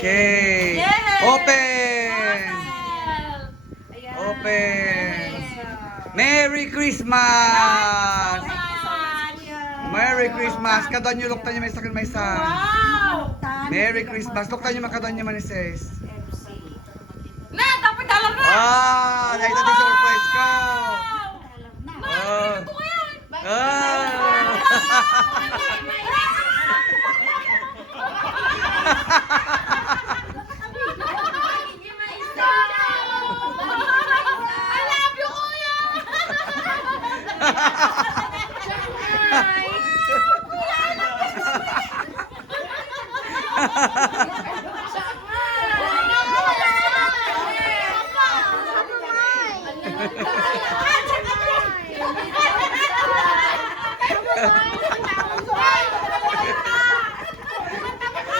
Okay. Yay! Open! Ayan. Open! Merry Christmas! Merry Christmas! Kadon nyo, luktan nyo may sakit may sa. Wow! Merry Christmas! Luktan nyo makadon nyo manises. Na, dapat alam na! Ah! Ito din surprise ko! Ma, ito ko yan! I love you, kuya!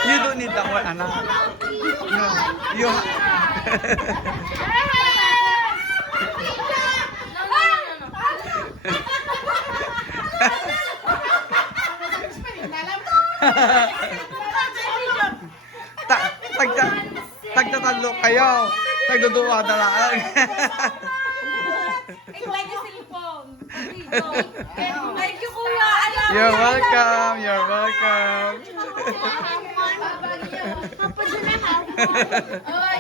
You don't need that one, anak. No, you. Tagtatalo kayo. Tagduduwa na lang. Thank you, kuya. I love You're you. welcome. You're welcome. Oy,